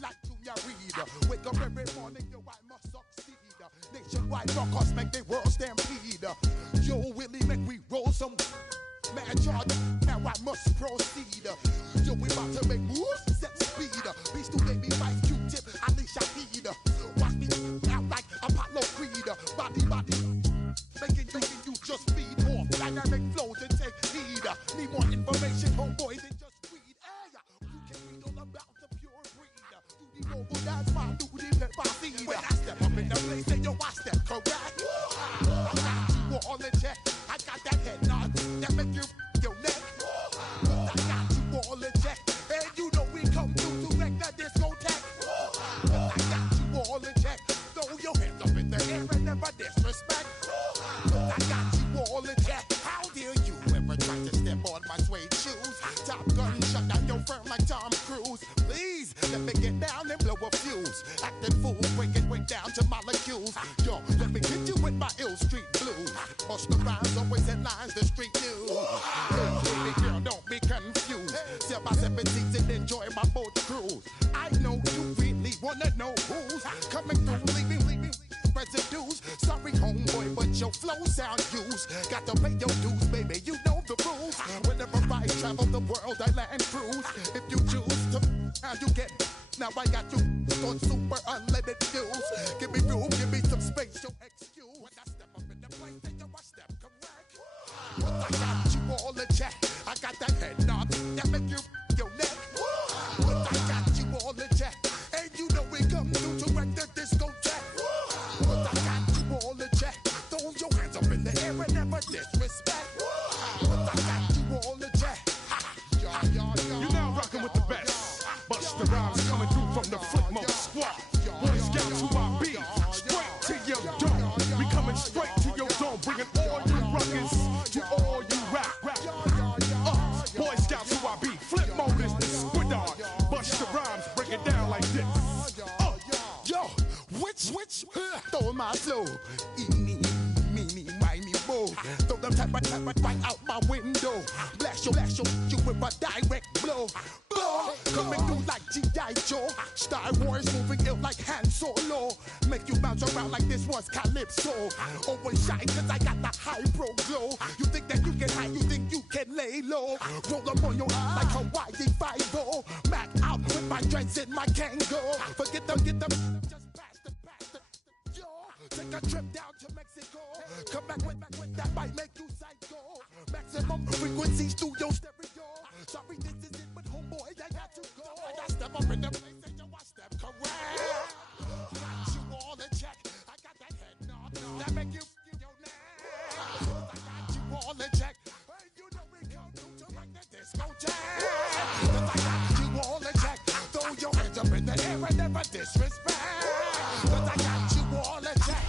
like Junior Reed. Wake up every morning, yo, I must succeed. Nationwide rockers make the world stampede. Yo, Willie, make we roll some man charge. Now I must proceed. Yo, we about to make moves, set speed. Beast to baby, fight Q-tip, Alicia Heed. Watch me out like Apollo Creed. Body, making you just feed off dynamic flows and take heed. Need more information, homeboy, than just weed. Hey, you can read all about the pure breed. Do the mobile dance, my duty, let my seed. When I step up in the place, then yo, I step correct. I got you all in check. I got that head nod that make you your neck. I got you all in check. And you know we come through to wreck the discotheque. I got you all in check. Throw your hands up in the air and never disrespect. I got you all in check. How dare you ever try to step on my suede shoes? Top Gun shut down your firm like Tom Cruise. Please let me get down and blow a fuse. Acting fool, breaking way down to molecules. Yo, let me hit you with my ill street blues. Bust the rhymes, always headlines, the street news. Baby girl, don't be confused. Sell my 17s and enjoy my boat cruise. I know you really wanna know who's coming through, leaving residues. Sorry, homeboy, but your flow sound used. Got to pay your dues, baby, you know the rules. Whenever I travel the world, I land cruise. If you choose to, how you get. Now I got you on super unleaded fuels. Give me room, give me some space, your excuse. When I step up in the place, then yo, I step correct. But I got you all in check. I got that head nod that make you your neck. But I got you all in check. And you know we come through to wreck the discotheque. But I got you all in check. Throw your hands up in the air and never disrespect. But I got you all in check. You're now rocking with the best. Busta Rhymes coming through from the Flip Mode Squad. Boy Scouts who I be. Straight to your dome. We coming straight to your dome. Bringing all you ruckus to all you rap. Boy Scouts who I be. Flip Mode is the squid dog. Busta Rhymes break it down like this. Yo, which throw my flow. Eeny, meeny, miny, mo. Throw them type right out my window. Blast you with a direct blow. Coming through like G.I. Joe. Star Wars moving ill like Han Solo. Make you bounce around like this was Calypso. Always shine cause I got the high pro glow. You think that you can hide, you think you can lay low. Roll up on your eye like Hawaii 5-0. Mac out with my dreads in my Kango. Forget them, just pass the. Yo, take a trip down to Mexico. Come back with that might make you psycho. Maximum frequency studio stereo. Sorry, this is it, but homeboy, I got to go. I got step up in the place and yo, I step correct. Got you all in check. I got that head nod that make you your neck. I got you all in check. Hey, you know we come through to wreck the discotheque. I got you all in check. Throw your hands up in the air and never disrespect. Cause I got you all in check.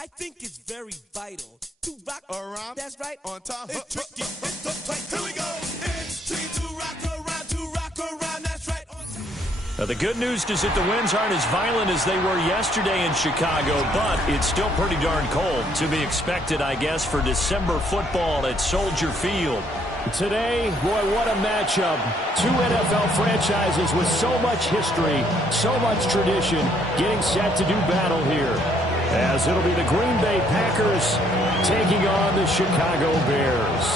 I think it's very vital to rock around. That's right. On time. It's tricky. It's the play. Here we go. It's tricky to rock around. That's right. On time. The good news is that the winds aren't as violent as they were yesterday in Chicago, but it's still pretty darn cold. To be expected, I guess, for December football at Soldier Field. Today, boy, what a matchup. Two NFL franchises with so much history, so much tradition, getting set to do battle here. As it'll be the Green Bay Packers taking on the Chicago Bears.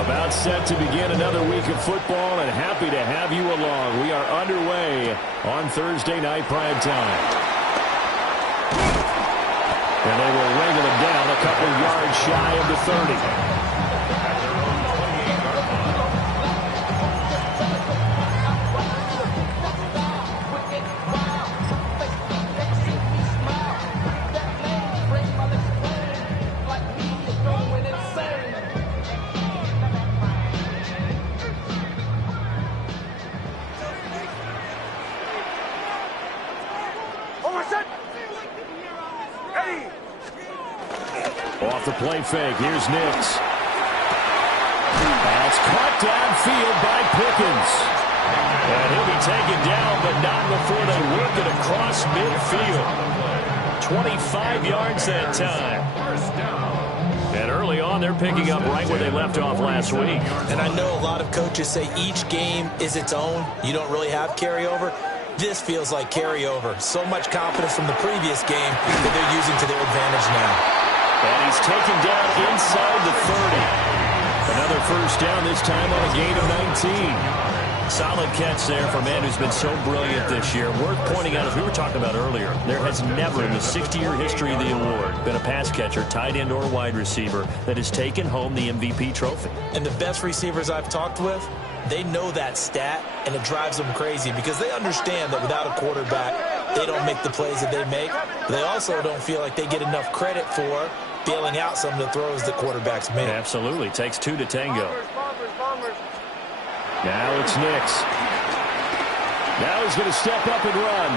About set to begin another week of football, and happy to have you along. We are underway on Thursday night prime time. And they will wrangle them down a couple yards shy of the 30. Off the play fake, here's Nix. That's caught downfield by Pickens. And he'll be taken down, but not before they work it across midfield. 25 yards that time. And early on, they're picking up right where they left off last week. And I know a lot of coaches say each game is its own. You don't really have carryover. This feels like carryover. So much confidence from the previous game that they're using to their advantage now. And he's taken down inside the 30. Another first down, this time on a gain of 19. Solid catch there for a man who's been so brilliant this year. Worth pointing out, as we were talking about earlier, there has never in the 60-year history of the award been a pass catcher, tight end, or wide receiver that has taken home the MVP trophy. And the best receivers I've talked with, they know that stat, and it drives them crazy because they understand that without a quarterback, they don't make the plays that they make. They also don't feel like they get enough credit for bailing out some of the throws that quarterbacks make. Absolutely. Takes two to tango. Now it's Nix. Now he's going to step up and run.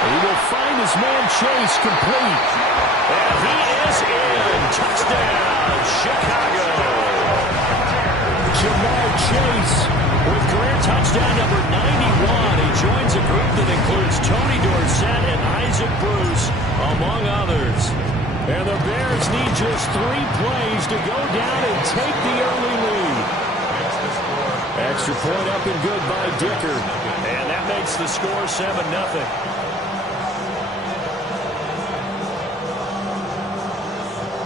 He will find his man Chase complete. And he is in. Touchdown, Chicago. Jamar Chase with career touchdown number 91. He joins a group that includes Tony Dorsett and Isaac Bruce, among others. And the Bears need just 3 plays to go down and take the early lead. Extra point up and good by Dicker. And that makes the score 7-0.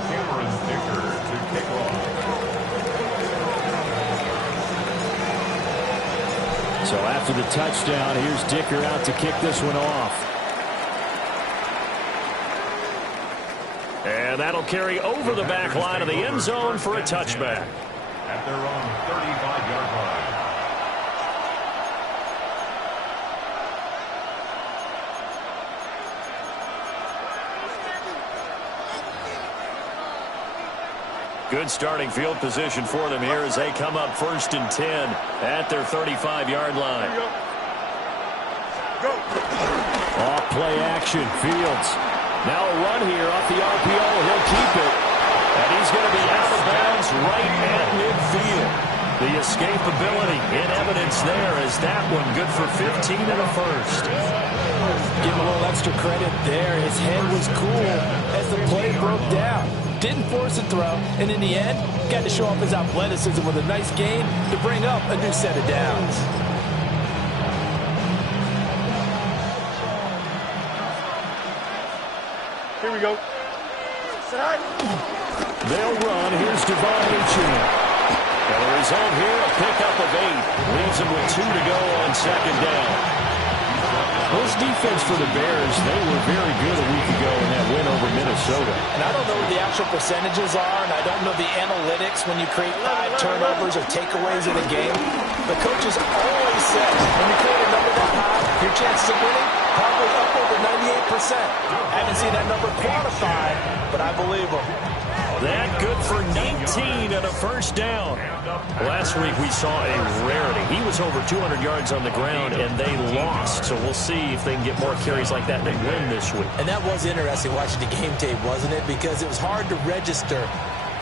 Cameron Dicker to kick off. So after the touchdown, here's Dicker out to kick this one off. And that'll carry over the back line of the end zone for a touchback. At their own 35-yard line. Good starting field position for them here as they come up 1st and 10 at their 35-yard line. Off play action, Fields. Now a run here off the RPO. He'll keep it. And he's going to be out of bounds right at midfield. The escapability in evidence there as that one good for 15 and a first. Give him a little extra credit there. His head was cool as the play broke down. Didn't force a throw, and in the end, got to show off his athleticism with a nice gain to bring up a new set of downs. Here we go. They'll run. Here's Devon Achane. And the result here, a pickup of 8. Leaves them with 2 to go on 2nd down. This defense for the Bears, they were very good a week ago in that win over Minnesota. And I don't know what the actual percentages are, and I don't know the analytics when you create 5 turnovers or takeaways in a game. The coaches always say when you create a number that high, your chances of winning probably up over 98%. I haven't seen that number quantified, but I believe them. That good for 19 and a first down. Last week we saw a rarity. He was over 200 yards on the ground, and they lost. So we'll see if they can get more carries like that and win this week. And that was interesting watching the game tape, wasn't it? Because it was hard to register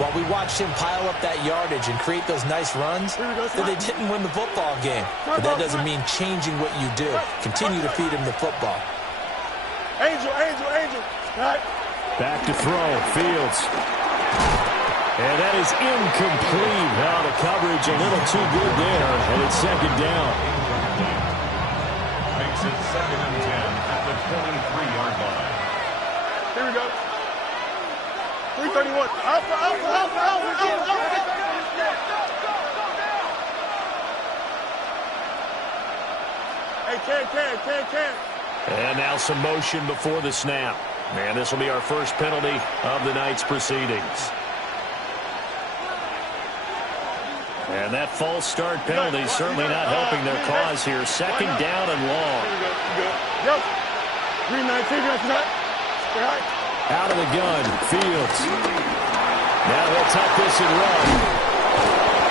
while we watched him pile up that yardage and create those nice runs that they didn't win the football game. But that doesn't mean changing what you do. Continue to feed him the football. Angel. Right. Back to throw, Fields. And that is incomplete. Now the coverage a little too good there, and it's 2nd down. Makes it 2nd and 10 at the 23-yard line. Here we go. 331. Out. Hey, can. And now some motion before the snap. And this will be our first penalty of the night's proceedings. And that false start penalty certainly not helping their cause here. 2nd down and long. Go. 319. Out of the gun, Fields. Now he'll tuck this and run.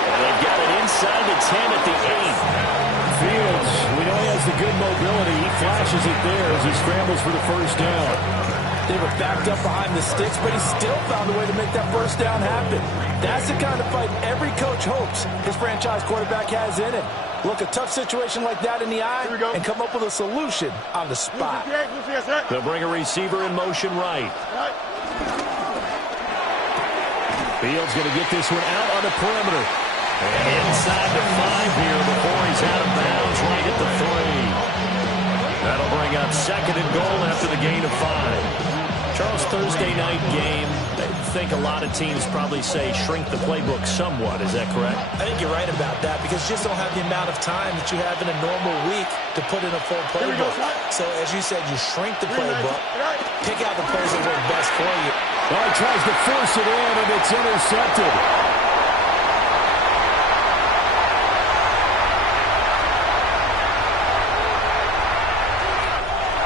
And they've got it inside the 10 at the 8. Fields, we know he has the good mobility. He flashes it there as he scrambles for the first down. They were backed up behind the sticks, but he still found a way to make that first down happen. That's the kind of fight every coach hopes his franchise quarterback has in him. Look a tough situation like that in the eye and come up with a solution on the spot. They'll bring a receiver in motion right. Fields going to get this one out on the perimeter. And inside the 5 here before he's out of bounds right at the 3. That'll bring up 2nd and goal after the gain of 5. Charles, Thursday night game, I think a lot of teams probably say shrink the playbook somewhat. Is that correct? I think you're right about that because you just don't have the amount of time that you have in a normal week to put in a full playbook. So, as you said, you shrink the playbook, pick out the plays that work best for you. Oh, he tries to force it in, and it's intercepted.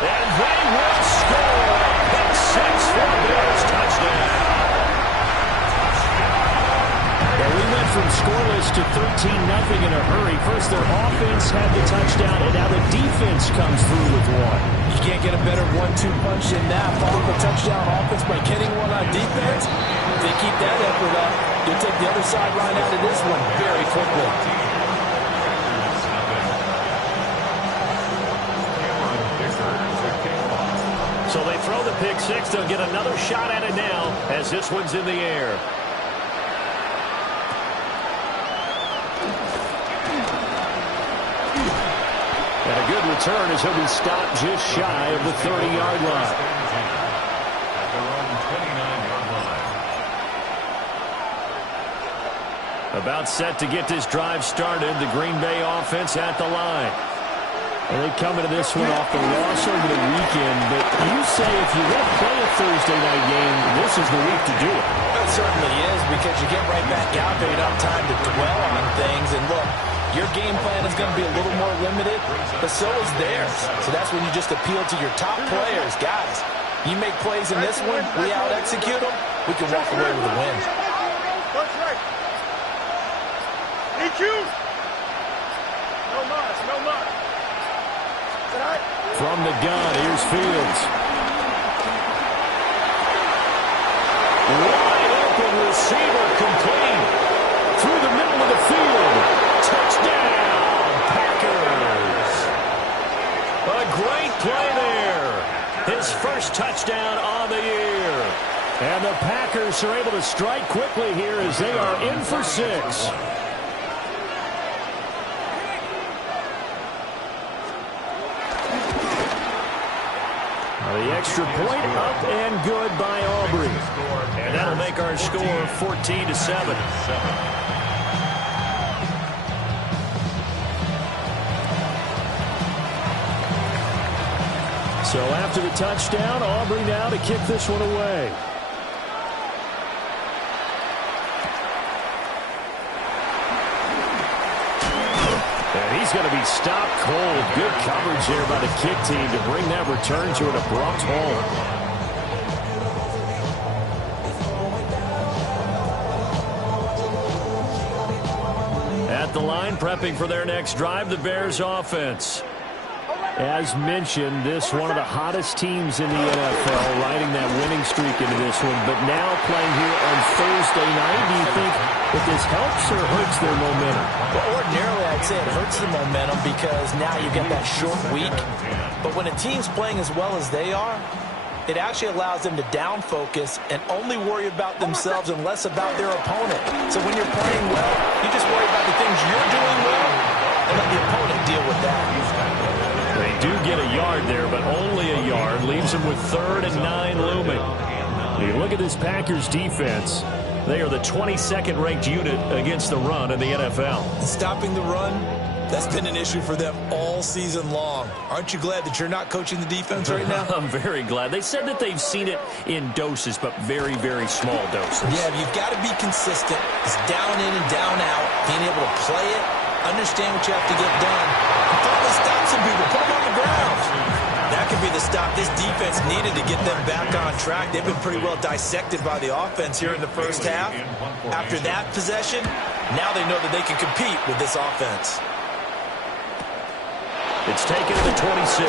And they will score. Pick 6 for the Bears. Touchdown. Well, we went from scoreless to 13-0 in a hurry. First, their offense had the touchdown, and now the defense comes through with one. You can't get a better 1-2 punch than that. Follow the touchdown offense by getting one on defense. If they keep that effort up, you'll take the other sideline out of this one very quickly. So they throw the pick 6. They'll get another shot at it now as this one's in the air. And a good return as he'll be stopped just shy of the 30-yard line. About set to get this drive started. The Green Bay offense at the line. And they come into this one off the loss over the weekend. But you say if you're going to play a Thursday night game, this is the week to do it. It certainly is because you get right back out there. You don't have time to dwell on things. And look, your game plan is going to be a little more limited, but so is theirs. So that's when you just appeal to your top players. Guys, you make plays in this one, we out-execute them, we can walk away with a win. EQ! No mas, no mas. From the gun, here's Fields. Wide open receiver complete. Through the middle of the field. Touchdown, Packers. A great play there. His first touchdown on the year. And the Packers are able to strike quickly here as they are in for 6. The extra point up and good by Aubrey. And that'll make our score 14-7. So after the touchdown, Aubrey now to kick this one away. And he's going to be stopped cold. Good coverage there by the kick team to bring that return to an abrupt halt. At the line, prepping for their next drive, the Bears offense. As mentioned, this one of the hottest teams in the NFL, riding that winning streak into this one, but now playing here on Thursday night. Do you think that this helps or hurts their momentum? Well, ordinarily, I'd say it hurts the momentum because now you've got that short week. But when a team's playing as well as they are, it actually allows them to down focus and only worry about themselves and less about their opponent. So when you're playing well, you just worry about the things you're doing well and let the opponent deal with that. They do get a yard there, but only a yard. Leaves them with 3rd and 9 looming. You look at this Packers defense. They are the 22nd ranked unit against the run in the NFL. Stopping the run, that's been an issue for them all season long. Aren't you glad that you're not coaching the defense right now? I'm very glad. They said that they've seen it in doses, but very, very small doses. Yeah, you've got to be consistent. It's down in and down out, being able to play it, understand what you have to get done, and finally stop some people, put them on the ground. That could be the stop this defense needed to get them back on track. They've been pretty well dissected by the offense here in the first half. After that possession, now they know that they can compete with this offense. It's taken to the 26.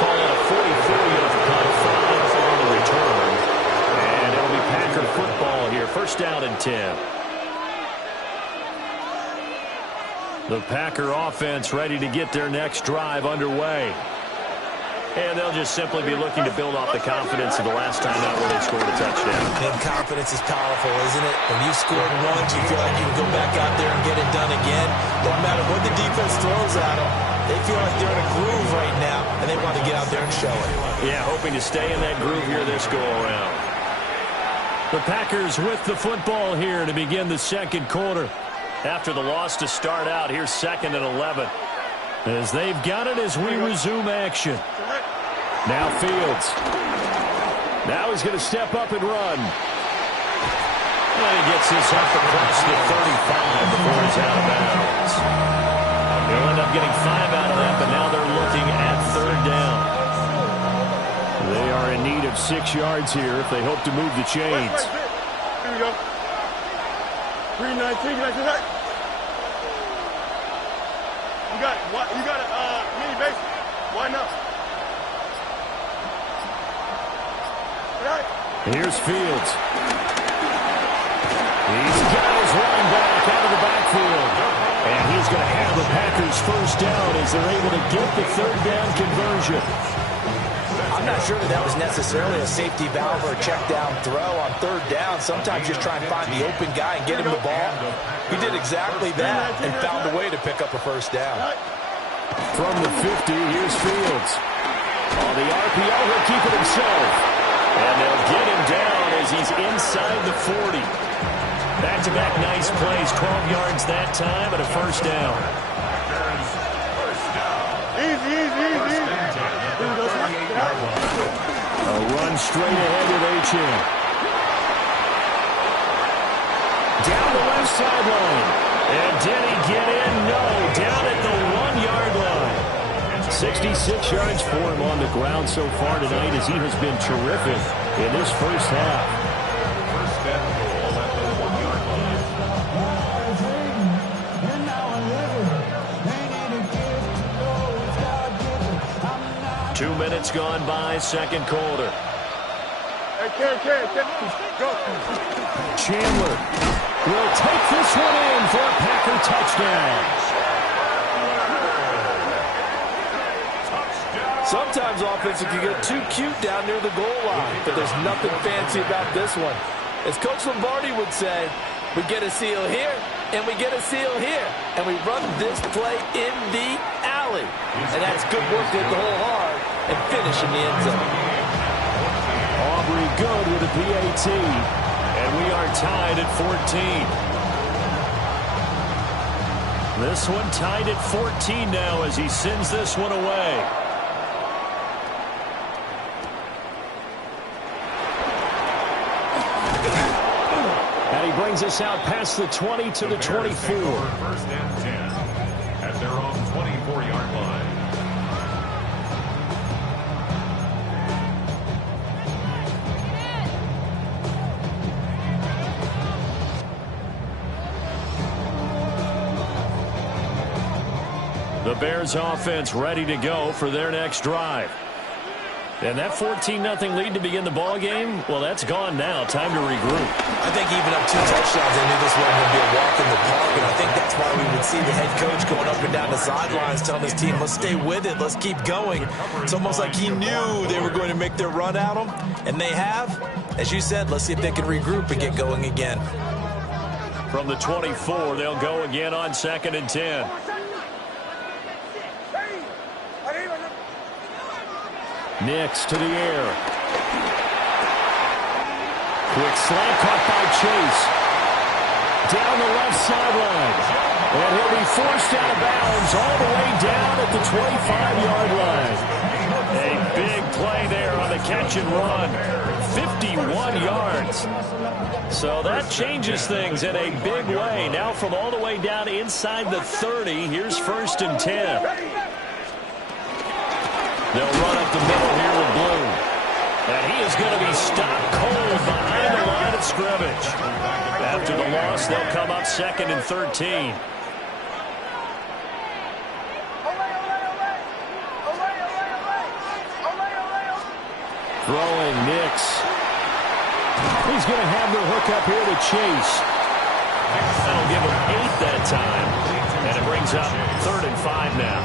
Call it a 44-yard punt, 5 on the 10. The Packer offense ready to get their next drive underway. And they'll just simply be looking to build off the confidence of the last time out where they scored a touchdown. And confidence is powerful, isn't it? When you've scored once, you feel like you can go back out there and get it done again. No matter what the defense throws at them, they feel like they're in a groove right now, and they want to get out there and show it. Yeah, hoping to stay in that groove here this go-around. The Packers with the football here to begin the second quarter. After the loss to start out, here's 2nd and 11. As they've got it as we resume action. Now Fields. Now he's going to step up and run. And he gets this up across the 35 before he's out of bounds. They'll end up getting 5 out of that, but now they're looking at 3rd down. They are in need of 6 yards here if they hope to move the chains. Here we go. 319, you got a mini base. Why not? Right. Here's Fields. He's got his running back out of the backfield. And he's going to have the Packers first down as they're able to get the 3rd down conversion. I'm not sure that was necessarily a safety valve or a check down throw on 3rd down. Sometimes just try and find the open guy and get him the ball. He did exactly that and found a way to pick up a first down. From the 50, here's Fields. On the RPO, he'll keep it himself. And they'll get him down as he's inside the 40. Back-to-back nice plays, 12 yards that time and a first down. Easy. A run straight ahead with Achane. Down the left sideline. And did he get in? No. Down at the 1-yard line. 66 yards for him on the ground so far tonight as he has been terrific in this first half. First and goal at the 1-yard line. 2 minutes gone by, second quarter. Hey, Ken. Go. Chandler will take this one in for a Packer touchdown. Sometimes offense can get too cute down near the goal line, but there's nothing fancy about this one. As Coach Lombardi would say, we get a seal here, and we get a seal here, and we run this play in the alley. And that's good work to hit the hole hard and finish in the end zone. Aubrey good with a PAT. And we are tied at 14. This one tied at 14 now as he sends this one away. And he brings us out past the 20 to the 24. First and 10 at their own 24-yard line. The Bears offense ready to go for their next drive. And that 14-0 lead to begin the ball game, well, that's gone now. Time to regroup. I think even up 2 touchdowns, they knew this wasn't going to be a walk in the park, and I think that's why we would see the head coach going up and down the sidelines telling his team, let's stay with it, let's keep going. It's almost like he knew they were going to make their run at him, and they have. As you said, let's see if they can regroup and get going again. From the 24, they'll go again on 2nd and 10. Nix to the air. Quick slant caught by Chase. Down the left sideline. And he'll be forced out of bounds all the way down at the 25-yard line. A big play there on the catch and run. 51 yards. So that changes things in a big way. Now from all the way down inside the 30, here's 1st and 10. They'll run up the middle here with Bloom. And he is going to be stopped cold behind the line of scrimmage. After the loss, they'll come up 2nd and 13. Throwing Nix. He's going to have the hook up here to Chase. That'll give him 8 that time. And it brings up 3rd and 5 now.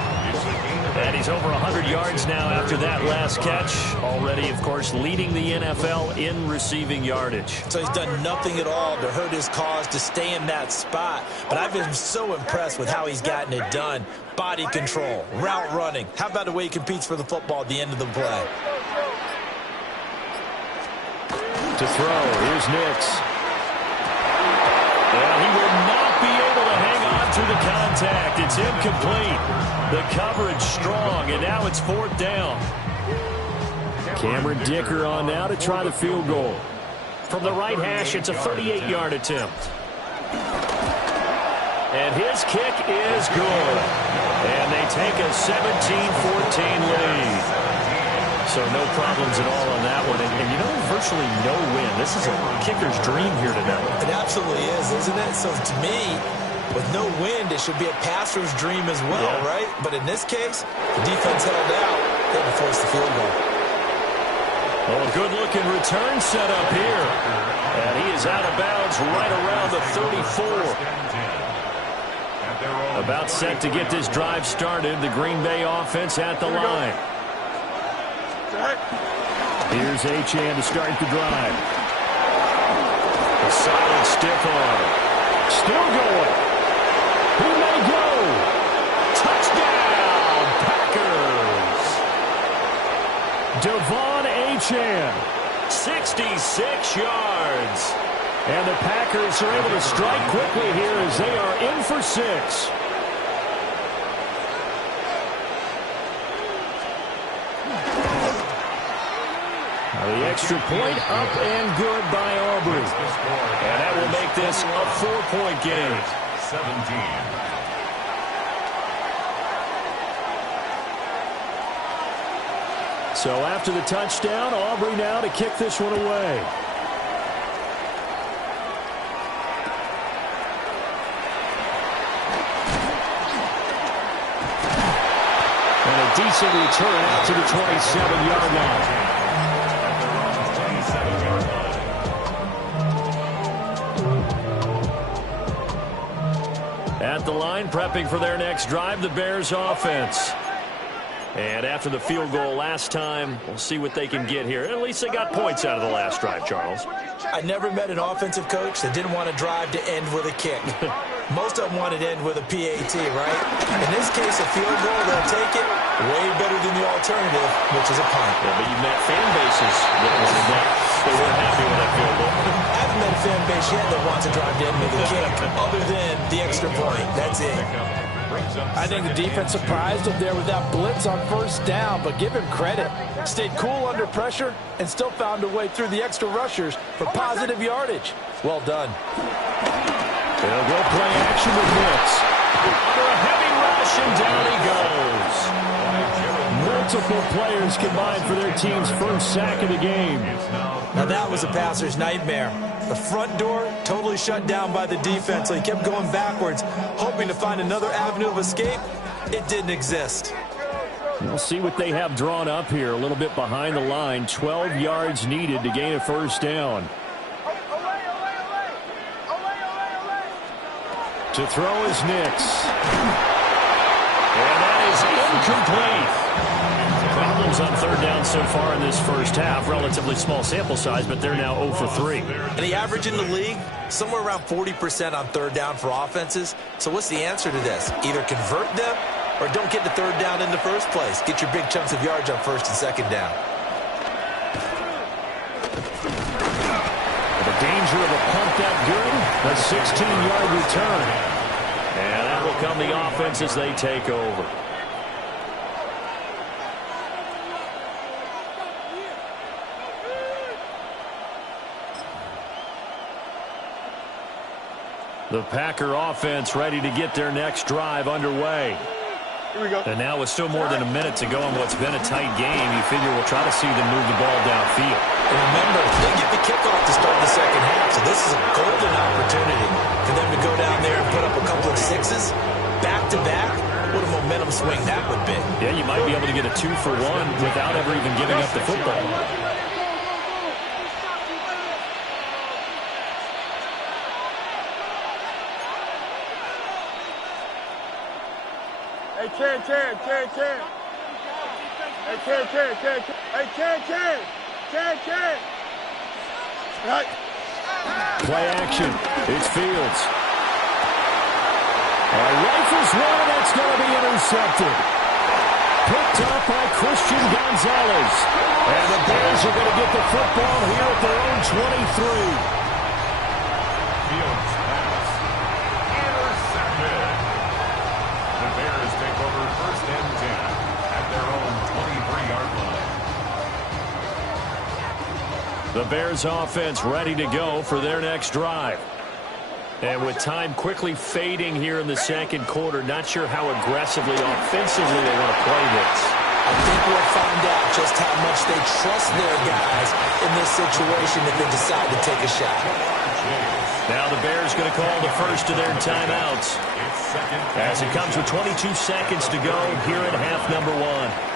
And he's over 100 yards now after that last catch. Already, of course, leading the NFL in receiving yardage. So he's done nothing at all to hurt his cause, to stay in that spot. But I've been so impressed with how he's gotten it done. Body control, route running. How about the way he competes for the football at the end of the play? To throw, here's Nix. Well, he will not be able to hang on to the contact. It's incomplete. The coverage strong, and now it's 4th down. Cameron Dicker on now to try the field goal. From the right hash, it's a 38-yard attempt. And his kick is good. And they take a 17-14 lead. So no problems at all on that one. And you know, virtually no win. This is a kicker's dream here tonight. It absolutely is, isn't it? So to me, with no wind, it should be a passer's dream as well, right? But in this case, the defense held out. They had to force the field goal. Oh, a good-looking return set up here. And he is out of bounds right around the 34. About set to get this drive started. The Green Bay offense at the line. Here's Achane to start the drive. A solid stiff arm. Still going. He may go. Touchdown, Packers. Devon Achane. 66 yards. And the Packers are able to strike quickly here as they are in for 6. The extra point up and good by Aubrey. And that will make this a 4-point game. 17. So after the touchdown, Aubrey now to kick this one away. And a decent return out to the 27-yard line. At the line, prepping for their next drive, the Bears offense. And after the field goal last time, we'll see what they can get here. At least they got points out of the last drive, Charles. I never met an offensive coach that didn't want to drive to end with a kick. Most of them wanted to end with a PAT, right? In this case, a field goal, they'll take it way better than the alternative, which is a punt. Yeah, but you've met fan bases that they weren't happy with that field goal. I haven't met a fan base yet that wants to drive to end with a kick, other than the extra point. That's it. I think the defense surprised him there with that blitz on 1st down, but give him credit. Stayed cool under pressure and still found a way through the extra rushers for positive yardage. Well done. They'll go play action with Nix. Under a heavy rush, and down he goes. Multiple players combined for their team's first sack of the game. Now that was a passer's nightmare. The front door totally shut down by the defense, so he kept going backwards, hoping to find another avenue of escape. It didn't exist. We'll see what they have drawn up here. A little bit behind the line. 12 yards needed to gain a 1st down. To throw is Nix. And that is incomplete. Problems on 3rd down so far in this first half. Relatively small sample size, but they're now 0 for 3. And the average in the league, somewhere around 40% on 3rd down for offenses. So what's the answer to this? Either convert them or don't get the 3rd down in the first place. Get your big chunks of yards on 1st and 2nd down. The danger of a punt that good. A 16-yard return. And that will come the offense as they take over. The Packer offense ready to get their next drive underway. Here we go. And now with still more than a minute to go in what's been a tight game, you figure we'll try to see them move the ball downfield. And remember, they get the kickoff to start the 2nd half, so this is a golden opportunity for them to go down there and put up a couple of 6s back-to-back. What a momentum swing that would be. Yeah, you might be able to get a 2-for-1 without ever even giving up the football. Ken. Hey, Ken. Right. Play action. It's Fields. Rifles one, that's going to be intercepted. Picked up by Christian Gonzalez. And the Bears are going to get the football here at their own 23. Fields pass. Intercepted. The Bears take over 1st and 10 at their own 23-yard line. The Bears offense ready to go for their next drive. And with time quickly fading here in the second quarter, not sure how aggressively, offensively they want to play this. I think we'll find out just how much they trust their guys in this situation if they decide to take a shot. Now the Bears going to call the first of their timeouts as it comes with 22 seconds to go here at half number 1.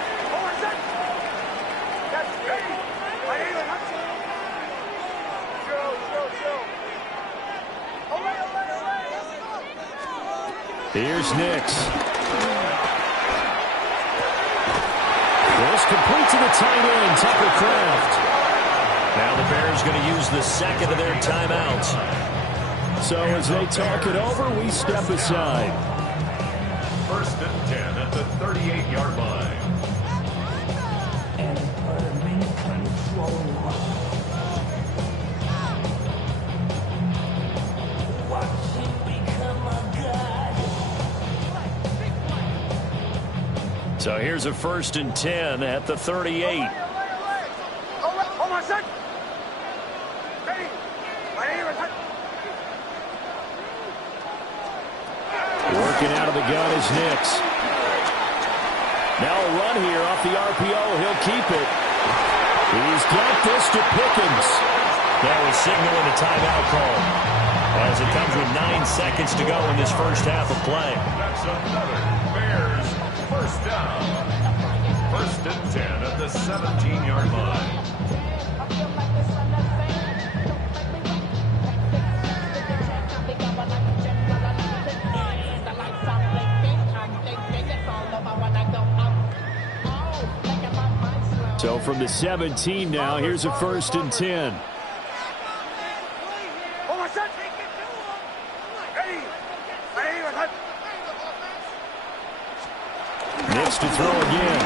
Here's Nix. This complete to the tight end, Tucker Kraft. Now the Bears going to use the second of their timeouts. So as they talk it over, we step aside. 1st and 10 at the 38-yard line. So here's a 1st and 10 at the 38. Hold on a sec. Working out of the gun is Nix. Now a run here off the RPO. He'll keep it. He's got this to Pickens. Now he's signaling a timeout call as it comes with 9 seconds to go in this first half of play. That's another Bears first down. 1st and 10 at the 17-yard line. So from the 17 now, here's a 1st and 10. Nix to throw again.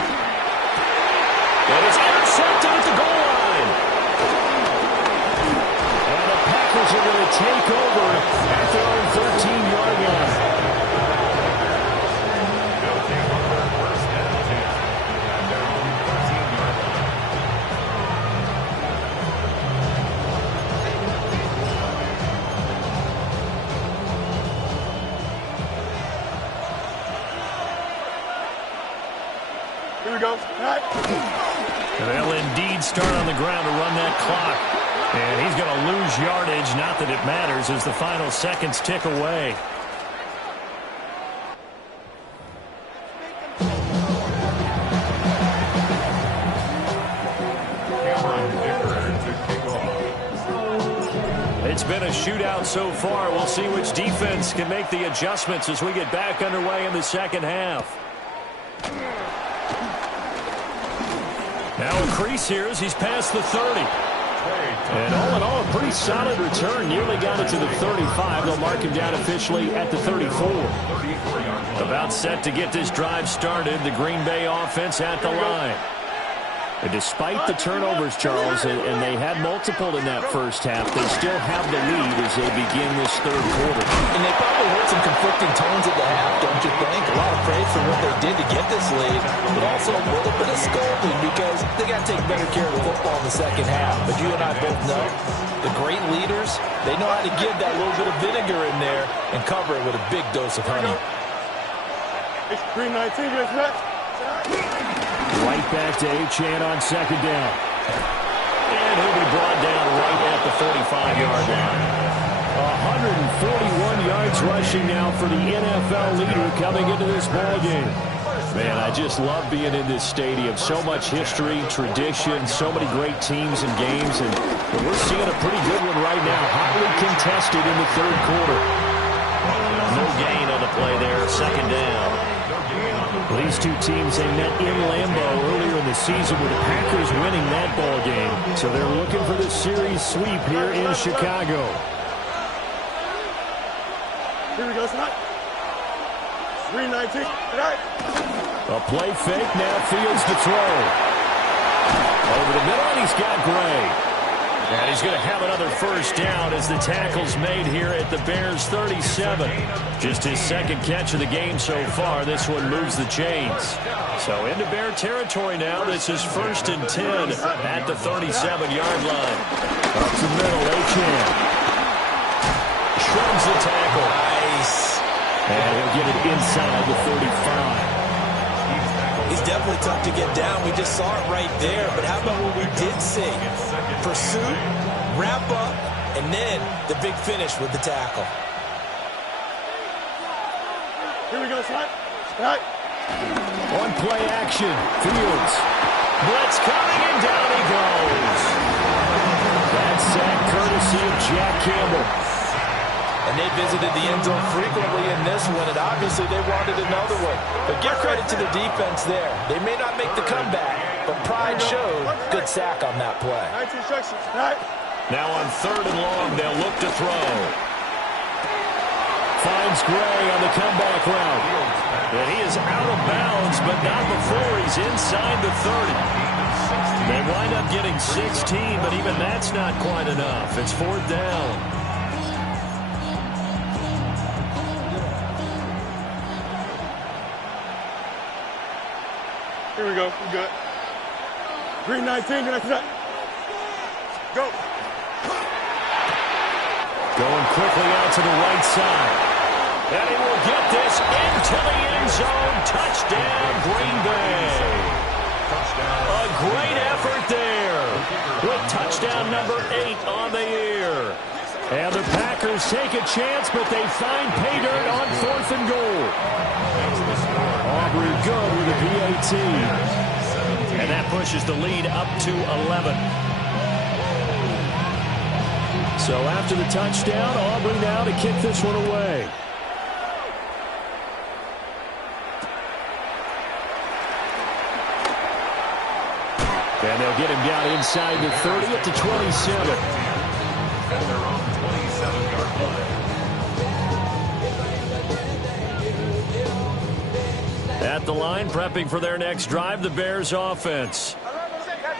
And it's intercepted at the goal line. And the Packers are going to take over at their own 13-yard line. They'll take over 1st and 10 at their own 13-yard line. Here we go. They'll indeed start on the ground to run that clock. And he's going to lose yardage. Not that it matters as the final seconds tick away. It's been a shootout so far. We'll see which defense can make the adjustments as we get back underway in the second half. Now a crease here as he's past the 30. And all in all, a pretty solid return. Nearly got it to the 35. They'll mark him down officially at the 34. About set to get this drive started. The Green Bay offense at the line. And despite the turnovers, Charles, and they had multiple in that first half, they still have the lead as they begin this third quarter. And they probably heard some conflicting tones at the half, don't you think? A lot of praise for what they did to get this lead, but also a little bit of scolding because they got to take better care of the football in the second half. But you and I both know the great leaders, they know how to give that little bit of vinegar in there and cover it with a big dose of honey. It's 319, guys. Right back to Achane on second down. And he'll be brought down right at the 45-yard line. 141 yards rushing now for the NFL leader coming into this ballgame. Man, I just love being in this stadium. So much history, tradition, so many great teams and games. And we're seeing a pretty good one right now. Hotly contested in the third quarter. No gain on the play there. Second down. These two teams, they met in Lambeau earlier in the season with the Packers winning that ball game. So they're looking for the series sweep here in Chicago. Here we go, tonight. 3-19. Tonight. A play fake, now Fields to throw. Over the middle, and he's got Gray. And he's going to have another first down as the tackle's made here at the Bears' 37. Just his second catch of the game so far. This one moves the chains. So into Bear territory now. This is 1st and 10 at the 37-yard line. Up the middle, Achane. Shrugs the tackle. Nice. And he'll get it inside the 35. He's definitely tough to get down. We just saw it right there. But how about what we did see? Pursuit, wrap up, and then the big finish with the tackle. Here we go, son. Right. On play action, Fields. Blitz coming, and down he goes. That's sack courtesy of Jack Campbell. And they visited the end zone frequently in this one, and obviously they wanted another one. But give credit to the defense there. They may not make the comeback, but pride showed. Good sack on that play. 19 instructions. Right. Now on 3rd and long, they'll look to throw. Finds Gray on the comeback route. And he is out of bounds, but not before he's inside the 30. They wind up getting 16, but even that's not quite enough. It's 4th down. Here we go. We're good. 3-19. Go. Going quickly out to the right side. And he will get this into the end zone. Touchdown, Green Bay. A great effort there with touchdown number 8 on the year. And the Packers take a chance, but they find pay dirt on 4th and goal. Aubrey good with a PAT. And that pushes the lead up to 11. So after the touchdown, Aubrey now to kick this one away. And they'll get him down inside the 30 up to 27. At their own 27-yard line. At the line, prepping for their next drive, the Bears offense.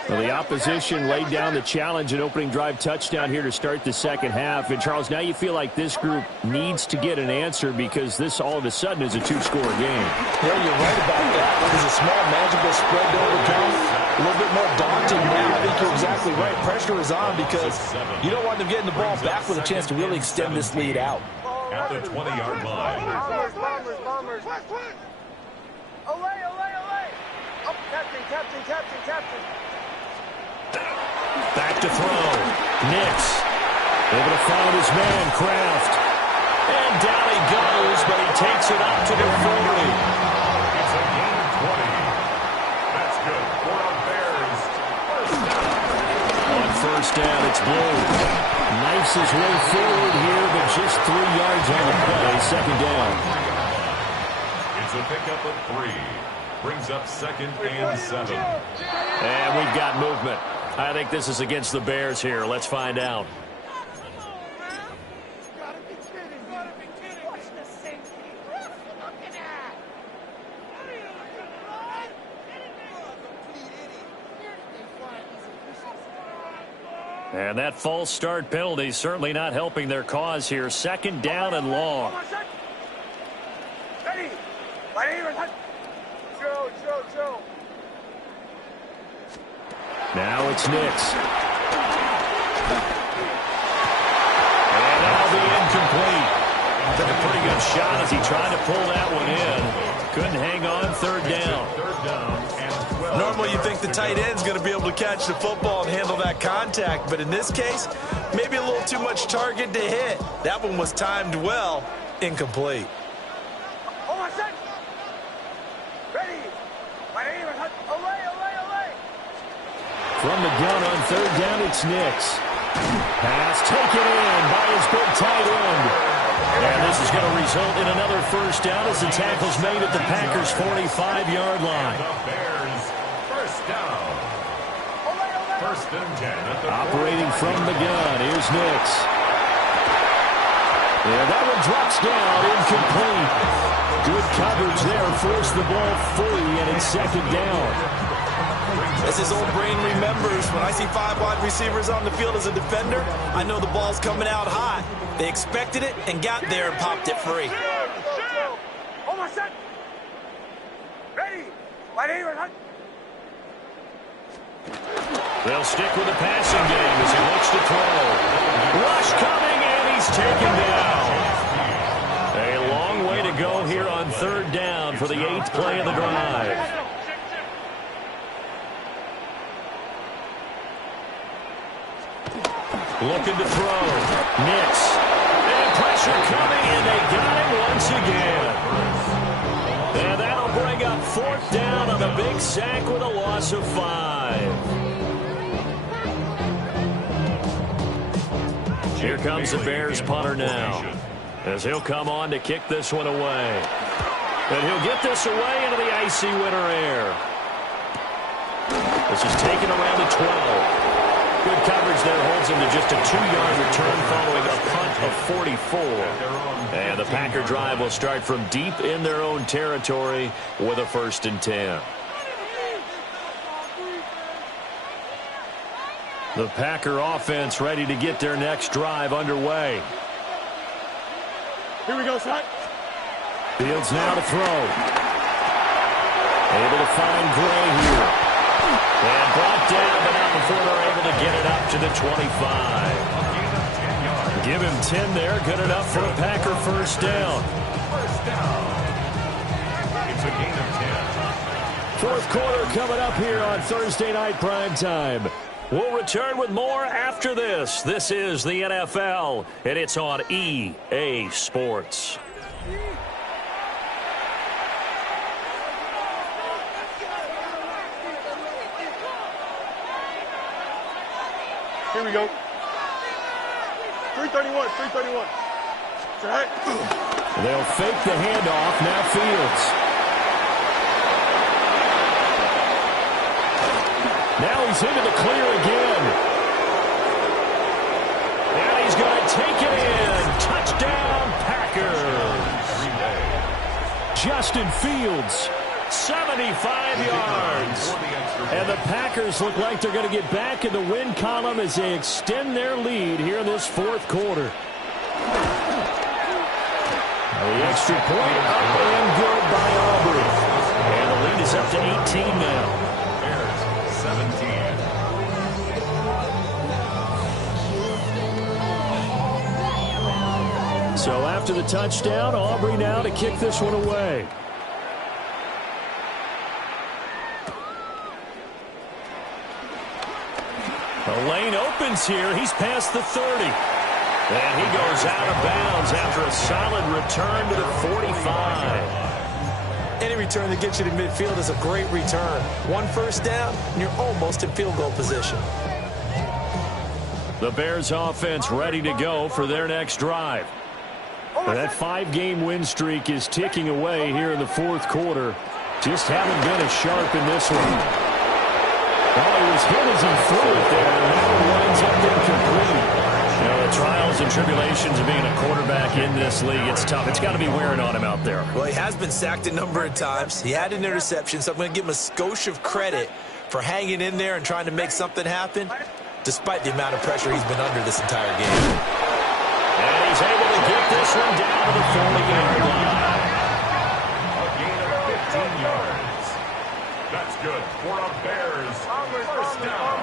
Well, the opposition laid down the challenge and opening drive touchdown here to start the second half. And, Charles, now you feel like this group needs to get an answer because this all of a sudden is a 2-score game. Yeah, you're right about that. It was a small, manageable spread to overcome. A little bit more daunting now. I think you're exactly right. Pressure is on because you don't want them getting the ball back with a chance to really extend this lead out. At the 20-yard line. Bombers. Away. Up, captain. Back to throw. Nix. Able to find his man, Kraft. And down he goes, but he takes it up to the 40. It's a gain of 20. That's good for our Bears. On first down, it's Blue. Knifes his way forward here, but just 3 yards on the play. Second down. It's a pickup of 3. Brings up 2nd and 7. And we've got movement. I think this is against the Bears here. Let's find out. And that false start penalty certainly not helping their cause here. 2nd down and long. Now it's Nix. And that'll be incomplete. Took a pretty good shot as he tried to pull that one in. Couldn't hang on. 3rd down. Normally you think the tight end's going to be able to catch the football and handle that contact, but in this case, maybe a little too much target to hit. That one was timed well. Incomplete. From the gun on 3rd down, it's Nix. Pass taken in by his big tight end. And this is going to result in another first down as the tackle's made at the Packers' 45-yard line. The Bears, first down. First and 10 at the operating from the gun. Here's Nix. Yeah, that one drops down, incomplete. Good coverage there, forced the ball free, and it's second down. As his old brain remembers, when I see 5 wide receivers on the field as a defender, I know the ball's coming out hot. They expected it and got there and popped it free. Almost set. Ready. They'll stick with the passing game as he looks to throw. Rush coming, and he's taken down. A long way to go here on third down for the 8th play of the drive. Looking to throw. Nix. And pressure coming, and they got him once again. And that'll bring up fourth down on the big sack with a loss of 5. Here comes the Bears punter now, as he'll come on to kick this one away. And he'll get this away into the icy winter air. This is taken around the 12. Good coverage there holds him to just a 2-yard return following a punt of 44. And the Packer drive will start from deep in their own territory with a 1st and 10. The Packer offense ready to get their next drive underway. Here we go, Scott. Fields now to throw. Able to find Gray here. And brought down, but not before they're able to get it up to the 25. Give him 10 there. Good enough for a Packer first down. First down. It's a gain of 10. Fourth quarter coming up here on Thursday Night Primetime. We'll return with more after this. This is the NFL, and it's on EA Sports. Here we go. 331, 331. Right. They'll fake the handoff. Now Fields. Now he's into the clear again. And he's going to take it in. Touchdown, Packers. Justin Fields, 75 yards. And the Packers look like they're going to get back in the win column as they extend their lead here in this fourth quarter. The extra point up and good by Aubrey. And the lead is up to 18 now. Bears, 17. So after the touchdown, Aubrey now to kick this one away. The lane opens here. He's past the 30. And he goes out of bounds after a solid return to the 45. Any return that gets you to midfield is a great return. One first down, and you're almost in field goal position. The Bears offense ready to go for their next drive. That 5-game win streak is ticking away here in the fourth quarter. Just haven't been as sharp in this one. Well, he was hit as he threw it there, and that winds up incomplete. You know, the trials and tribulations of being a quarterback in this league, it's tough. It's got to be wearing on him out there. Well, he has been sacked a number of times. He had an interception, so I'm going to give him a skosh of credit for hanging in there and trying to make something happen, despite the amount of pressure he's been under this entire game. And he's able to get this one down to the 40-yard line. A gain of 15 yards. That's good for a Bears first down.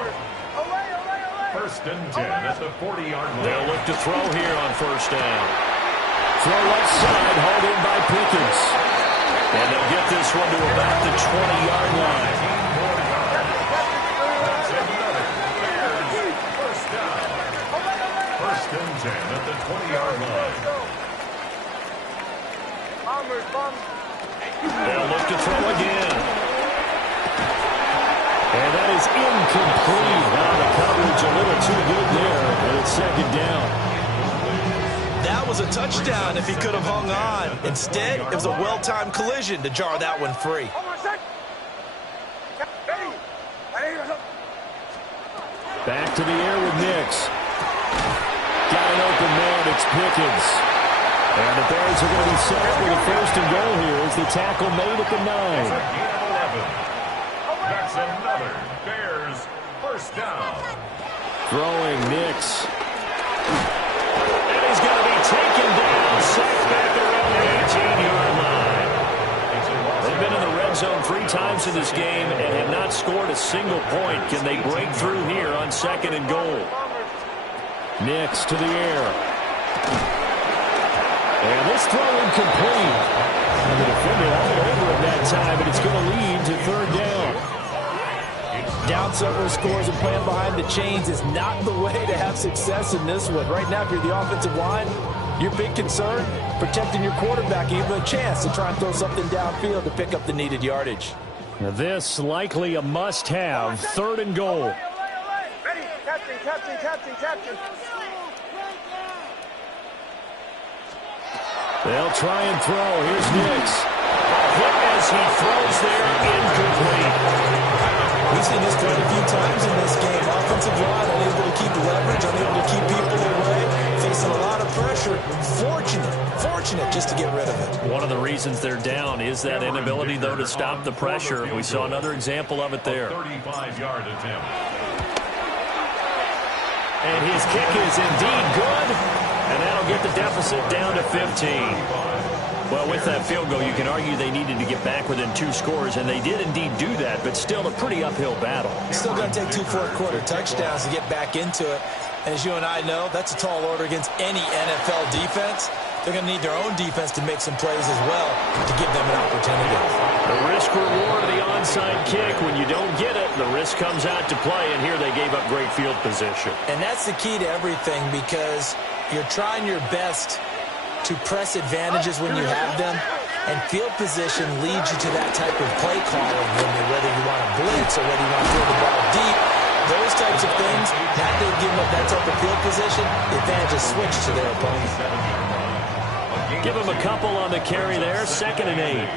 First and 10 at the 40-yard line. They'll look to throw here on first down. Throw left side, hauled in by Pickens. And they'll get this one to about the 20-yard line. That's another Bears first down. First and 10 at the 20-yard line. They'll look to throw again. And that is incomplete. Now the coverage a little too good there, and it's second down. That was a touchdown. touchdown if he could have hung on. Instead, it was a well-timed collision to jar that one free. Back to the air with Nix. Got an open man. It's Pickens. And the Bears are going to be set up with a first and goal here as the tackle made at the 9. That's another Bears first down. Throwing Nix. And he's going to be taken down. Sacked back around the 18-yard line. They've been in the red zone 3 times in this game and have not scored a single point. Can they break through here on second and goal? Nix to the air. And this throw incomplete. And the defender all over it that time, but it's going to lead to third down. Down several scores and playing behind the chains is not the way to have success in this one. Right now, if you're the offensive line, your big concern, protecting your quarterback, even a chance to try and throw something downfield to pick up the needed yardage. Now this likely a must-have, third and goal. Ready, captain. They'll try and throw. Here's Nix. Hit as he throws there, incomplete. We've seen this quite a few times in this game. Offensive line unable to keep leverage, unable to keep people away, facing a lot of pressure. Fortunate just to get rid of it. One of the reasons they're down is that inability, though, to stop the pressure. We saw another example of it there. 35-yard attempt. And his kick is indeed good. And that'll get the deficit down to 15. Well, with that field goal, you can argue they needed to get back within 2 scores, and they did indeed do that, but still a pretty uphill battle. Still got to take 2 fourth-quarter touchdowns to get back into it. And as you and I know, that's a tall order against any NFL defense. They're going to need their own defense to make some plays as well to give them an opportunity. The risk-reward of the onside kick, when you don't get it, the risk comes out to play, and here they gave up great field position. And that's the key to everything, because you're trying your best to press advantages when you have them, and field position leads you to that type of play calling, whether you want to blitz or whether you want to throw the ball deep. Those types of things, now they've given up that type of field position, the advantage is switched to their opponent. Give them a couple on the carry there, 2nd and 8. Here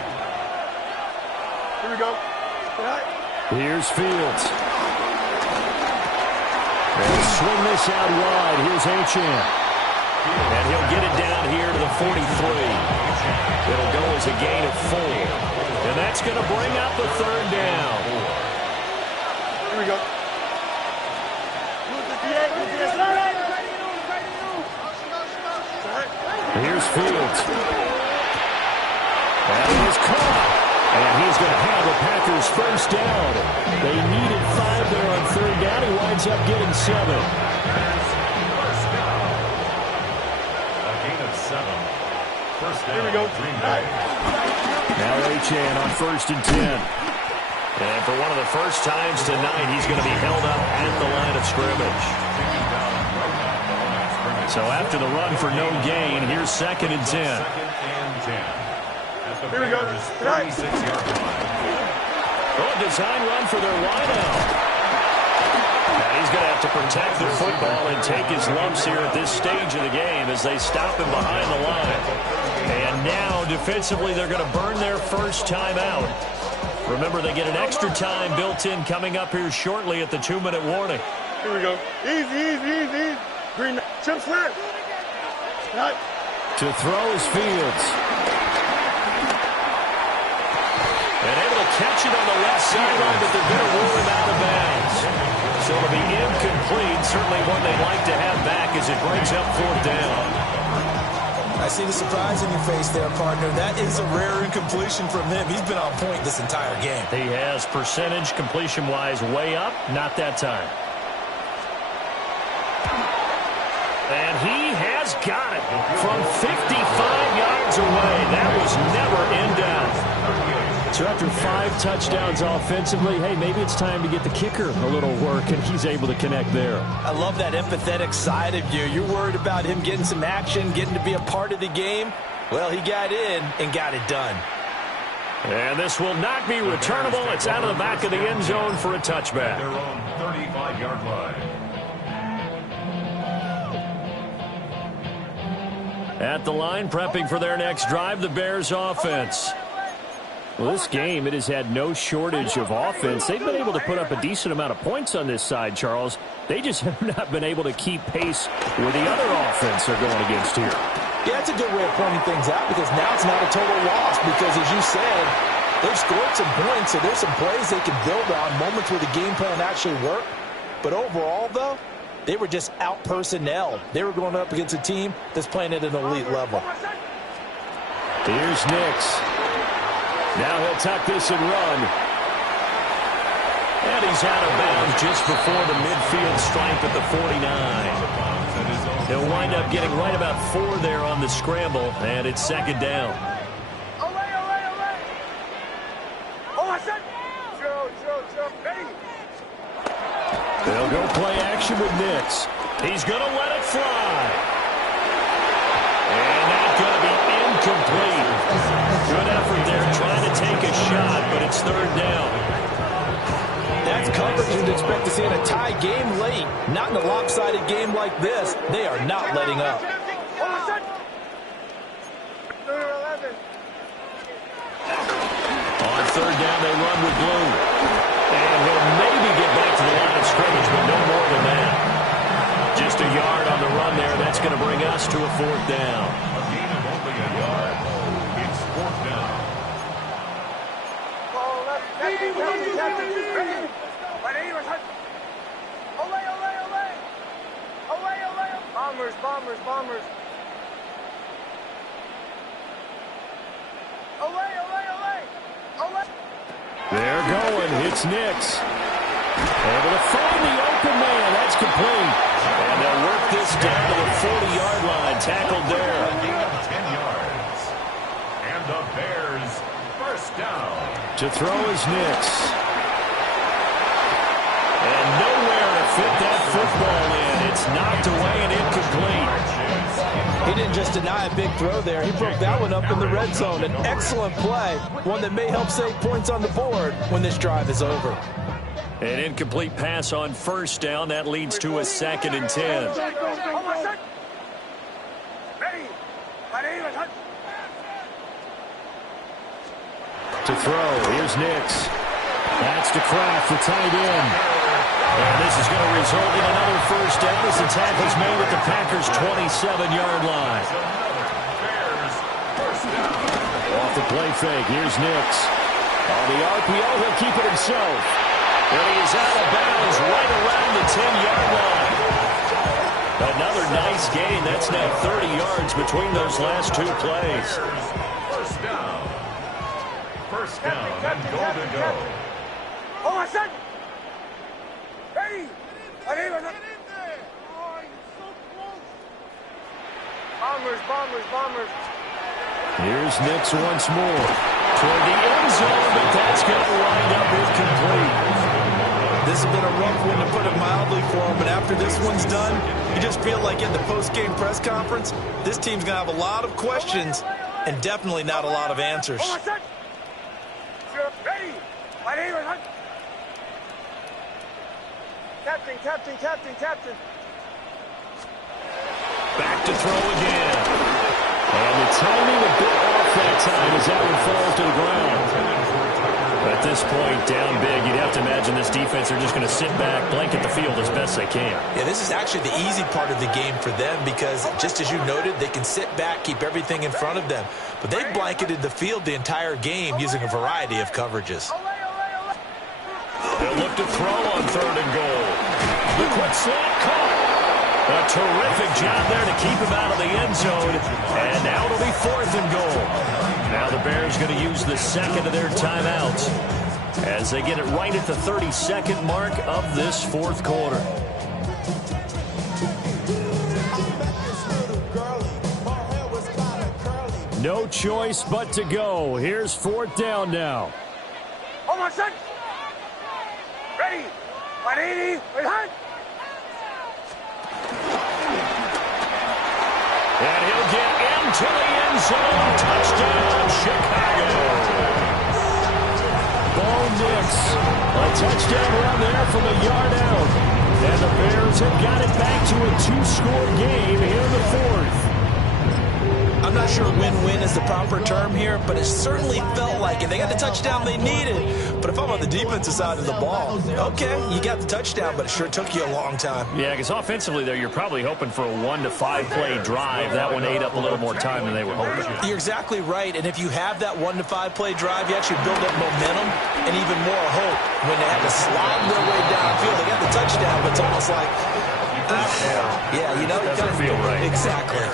we go. Here's Fields. They'll swing this out wide. Here's Achane. And he'll get it down here to the 43. It'll go as a gain of 4. And that's going to bring up the third down. Here we go. Here's Fields. And he is caught. And he's going to have the Packers first down. They needed 5 there on third down. He winds up getting 7. Here we go. Now Achane on 1st and 10. And for one of the first times tonight, he's going to be held up at the line of scrimmage. So after the run for no gain, here's 2nd and 10. Here we go. Oh, design run for their wideout. And he's going to have to protect the football and take his lumps here at this stage of the game as they stop him behind the line. And now, defensively, they're going to burn their first time out. Remember, they get an extra time built in coming up here shortly at the 2-minute warning. Here we go. Easy. Green, chip slant. Right. To throw is Fields. And able to catch it on the left sideline, but they're going to rule him out of bounds. So it'll be incomplete. Certainly one they'd like to have back as it brings up 4th down. I see the surprise in your face there, partner. That is a rare incompletion from him. He's been on point this entire game. He has percentage completion-wise way up. Not that time. And he has got it from 55 yards away. That was never in doubt. So after 5 touchdowns offensively, hey, maybe it's time to get the kicker a little work, and he's able to connect there. I love that empathetic side of you. You're worried about him getting some action, getting to be a part of the game. Well, he got in and got it done. And this will not be returnable. It's out of the back of the end zone for a touchback. Their own 35-yard line. At the line, prepping for their next drive, the Bears offense. Well, this game, it has had no shortage of offense. They've been able to put up a decent amount of points on this side, Charles. They just have not been able to keep pace with the other offense they're going against here. Yeah, that's a good way of pointing things out because now it's not a total loss because, as you said, they've scored some points, so there's some plays they can build on, moments where the game plan actually worked. But overall, though, they were just out-personnel. They were going up against a team that's playing at an elite level. Here's Nix. Now he'll tuck this and run. And he's out of bounds just before the midfield stripe at the 49. He'll wind up getting right about 4 there on the scramble, and it's second down. They'll go play action with Nix. He's going to let it fly. And that's going to be incomplete. Good effort there trying to take a shot, but it's third down. That's coverage you'd expect to see in a tie game late. Not in a lopsided game like this. They are not letting up. On third down, they run with Blue. And he'll maybe get back to the line of scrimmage, but no more than that. Just a yard on the run there. That's going to bring us to a fourth down. A gain of only a yard. It's fourth down. Bombers. They're going. It's Nix. Able to find the open man. That's complete. And they'll work this down to the 40-yard line. Tackled there. A gain of 10 yards. And the Bears first down. To throw is Nix. And nowhere to fit that football in. It's knocked away and incomplete. He didn't just deny a big throw there. He broke that one up in the red zone. An excellent play. One that may help save points on the board when this drive is over. An incomplete pass on first down. That leads to a 2nd and 10. To throw, here's Nix. That's to Kraft, the tight end. And this is going to result in another first down as the tackle's made at the Packers' 27-yard line. Off the play fake, here's Nix. On the RPO, he'll keep it himself. And he is out of bounds right around the 10-yard line. Another nice gain. That's now 30 yards between those last 2 plays. First down and goal to go. Oh, my son! Ready! Bombers. Here's Nix once more. Toward the end zone, but that's going to wind up incomplete. This has been a rough one, to put it mildly, for him. But after this one's done, you just feel like in the post-game press conference, this team's going to have a lot of questions and definitely not a lot of answers. Ready! Captain. Back to throw again. And the timing a bit off that time as that one falls to the ground. At this point, down big, you'd have to imagine this defense are just going to sit back, blanket the field as best they can. Yeah, this is actually the easy part of the game for them because, just as you noted, they can sit back, keep everything in front of them. But they've blanketed the field the entire game using a variety of coverages. They'll look to throw on third and goal. The quick slant caught. A terrific job there to keep him out of the end zone. And now it'll be 4th and goal. Now the Bears going to use the second of their timeouts as they get it right at the 32nd mark of this 4th quarter. No choice but to go. Here's 4th down now. Oh, my son! Ready! 180! Behind! And he'll get into the end zone. Touchdown, Chicago. Bo Nix. A touchdown run there from a yard out. And the Bears have got it back to a 2-score game here in the 4th. I'm not sure win-win is the proper term here, but it certainly felt like it. They got the touchdown they needed. But if I'm on the defensive side of the ball, okay, you got the touchdown, but it sure took you a long time. Yeah, because offensively there, you're probably hoping for a 1 to 5 play drive. That one ate up a little more time than they were hoping. You're exactly right. And if you have that 1 to 5 play drive, you actually build up momentum and even more hope when they have to slog their way downfield. They got the touchdown, but it's almost like, yeah, you know, it doesn't feel right. Exactly.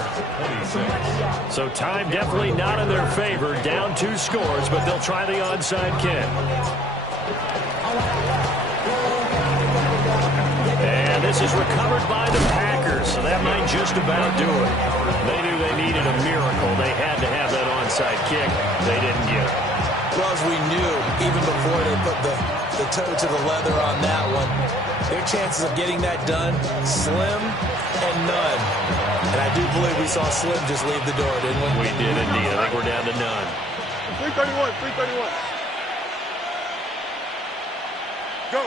So time definitely not in their favor. Down 2 scores, but they'll try the onside kick. And this is recovered by the Packers, so that might just about do it. They knew they needed a miracle. They had to have that onside kick. They didn't get it. Well, as we knew, even before they put the toe to the leather on that one, their chances of getting that done, slim and none. And I do believe we saw Slim just leave the door, didn't we? We did indeed. I think we're down to none. 331, 331. Go.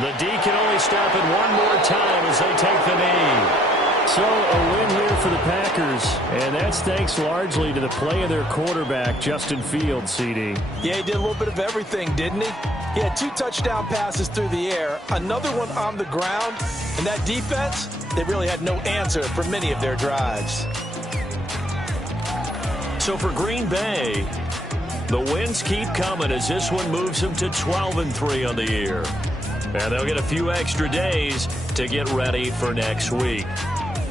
The D can only stop it one more time as they take the knee. So a win here for the Packers, and that's thanks largely to the play of their quarterback, Justin Fields, CD. Yeah, he did a little bit of everything, didn't he? He had 2 touchdown passes through the air, another one on the ground, and that defense, they really had no answer for many of their drives. So for Green Bay, the wins keep coming as this one moves them to 12-3 on the year. And they'll get a few extra days to get ready for next week.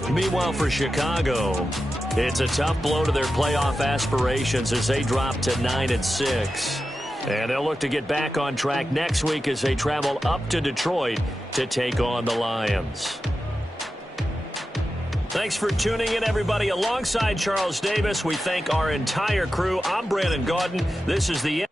Meanwhile, for Chicago, it's a tough blow to their playoff aspirations as they drop to 9-6. And they'll look to get back on track next week as they travel up to Detroit to take on the Lions. Thanks for tuning in, everybody. Alongside Charles Davis, we thank our entire crew. I'm Brandon Gaudin. This is the